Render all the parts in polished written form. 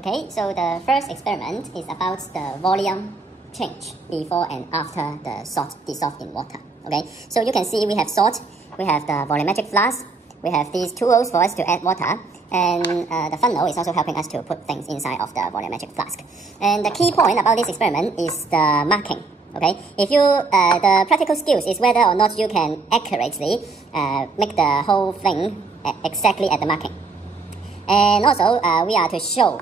Okay, so the first experiment is about the volume change before and after the salt dissolved in water. Okay, so you can see we have salt, we have the volumetric flask, we have these tools for us to add water, and the funnel is also helping us to put things inside of the volumetric flask. And the key point about this experiment is the marking. Okay, if you the practical skills is whether or not you can accurately make the whole thing exactly at the marking. And also we are to show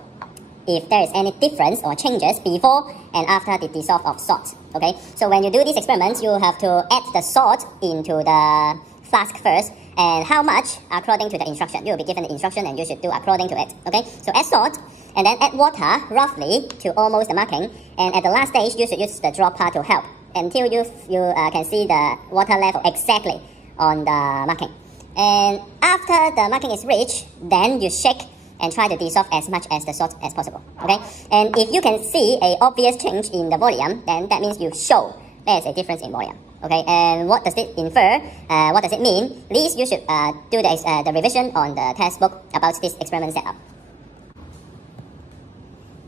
if there is any difference or changes before and after the dissolve of salt. Okay, so when you do these experiments, you have to add the salt into the flask first, and how much according to the instruction. You will be given the instruction and you should do according to it. Okay, so add salt and then add water roughly to almost the marking, and at the last stage you should use the dropper to help until you can see the water level exactly on the marking. And after the marking is reached, then you shake and try to dissolve as much as the salt as possible. Okay, and if you can see a obvious change in the volume, then that means you show there is a difference in volume. Okay, and what does it infer? What does it mean? Please, you should do the revision on the textbook about this experiment setup.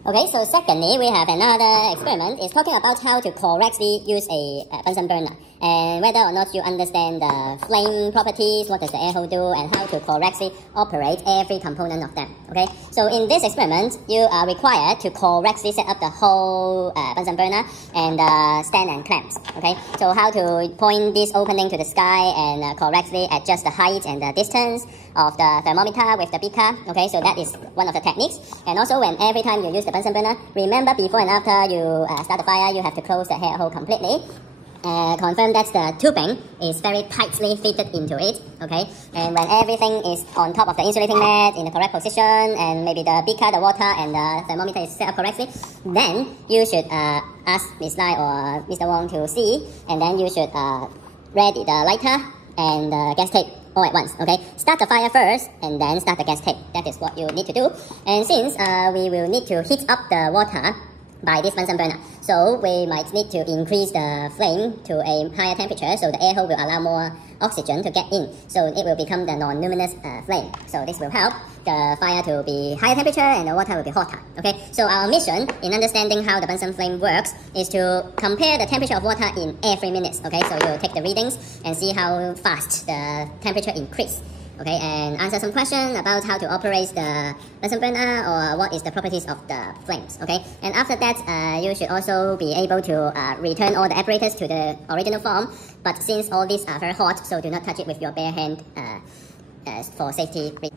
Okay, so secondly, we have another experiment. It's talking about how to correctly use a Bunsen burner, and whether or not you understand the flame properties, what does the air hole do, and how to correctly operate every component of them. Okay, so in this experiment, you are required to correctly set up the whole Bunsen burner and stand and clamps. Okay, so how to point this opening to the sky and correctly adjust the height and the distance of the thermometer with the beaker. Okay, so that is one of the techniques. And also, when every time you use the Bunsen burner, remember before and after you start the fire, you have to close the air hole completely. Confirm that the tubing is very tightly fitted into it. Okay, and when everything is on top of the insulating mat in the correct position, and maybe the beaker, the water, and the thermometer is set up correctly, then you should ask Ms. Lai or Mr. Wong to see, and then you should ready the lighter and the gas tape all at once. Okay, start the fire first and then start the gas tape. That is what you need to do. And since we will need to heat up the water by this Bunsen burner, so we might need to increase the flame to a higher temperature, so the air hole will allow more oxygen to get in, so it will become the non-luminous flame. So this will help the fire to be higher temperature and the water will be hotter. Okay, so our mission in understanding how the Bunsen flame works is to compare the temperature of water in every minute. Okay, so you take the readings and see how fast the temperature increase. Okay, and answer some questions about how to operate the Bunsen burner or what is the properties of the flames. Okay, and after that, you should also be able to return all the apparatus to the original form. But since all these are very hot, so do not touch it with your bare hand for safety reasons.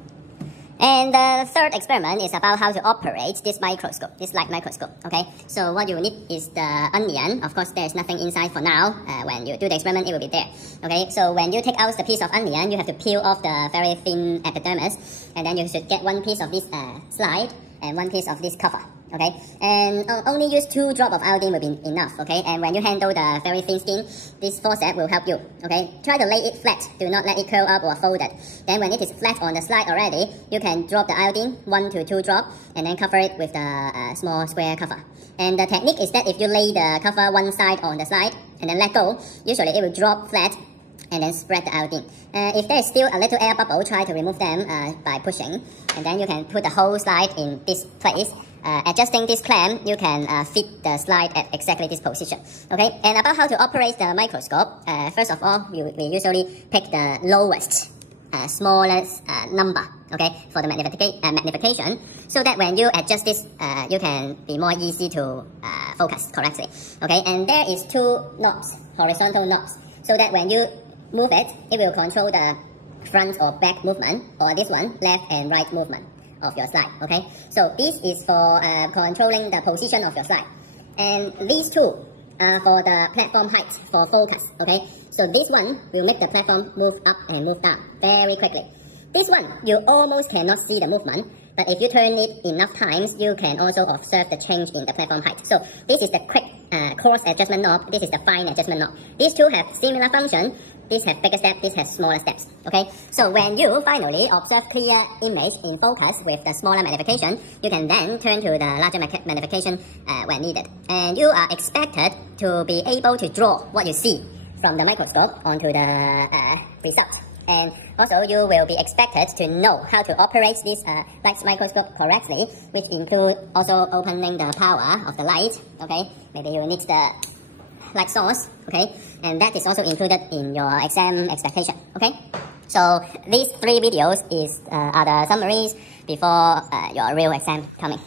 And the third experiment is about how to operate this microscope, this light microscope. Okay, so what you need is the onion. Of course, there's nothing inside for now. When you do the experiment, it will be there. Okay, so when you take out the piece of onion, you have to peel off the very thin epidermis, and then you should get one piece of this slide and one piece of this cover. Okay, and only use 2 drops of iodine will be enough. Okay, and when you handle the very thin skin, this forceps will help you. Okay, try to lay it flat, do not let it curl up or fold it. Then when it is flat on the slide already, you can drop the iodine 1 to 2 drops and then cover it with the small square cover. And the technique is that if you lay the cover one side on the slide and then let go, usually it will drop flat and then spread the iodine. If there is still a little air bubble, try to remove them by pushing, and then you can put the whole slide in this place. Adjusting this clamp, you can fit the slide at exactly this position. Okay, and about how to operate the microscope, first of all, we usually pick the lowest, smallest number, okay, for the magnification, so that when you adjust this, you can be more easy to focus correctly. Okay, and there is 2 knobs, horizontal knobs, so that when you move it, it will control the front or back movement, or this one, left and right movement of your slide. Okay, so this is for controlling the position of your slide, and these 2 are for the platform height for focus. Okay, so this one will make the platform move up and move down very quickly. This one you almost cannot see the movement, but if you turn it enough times, you can also observe the change in the platform height. So this is the quick coarse adjustment knob, this is the fine adjustment knob. These 2 have similar function. This has bigger steps, this has smaller steps. Okay, so when you finally observe clear image in focus with the smaller magnification, you can then turn to the larger magnification when needed. And you are expected to be able to draw what you see from the microscope onto the result. And also you will be expected to know how to operate this light microscope correctly, which include also opening the power of the light, okay? Maybe you need the light source, okay? And that is also included in your exam expectation, okay? So these 3 videos are the summaries before your real exam coming.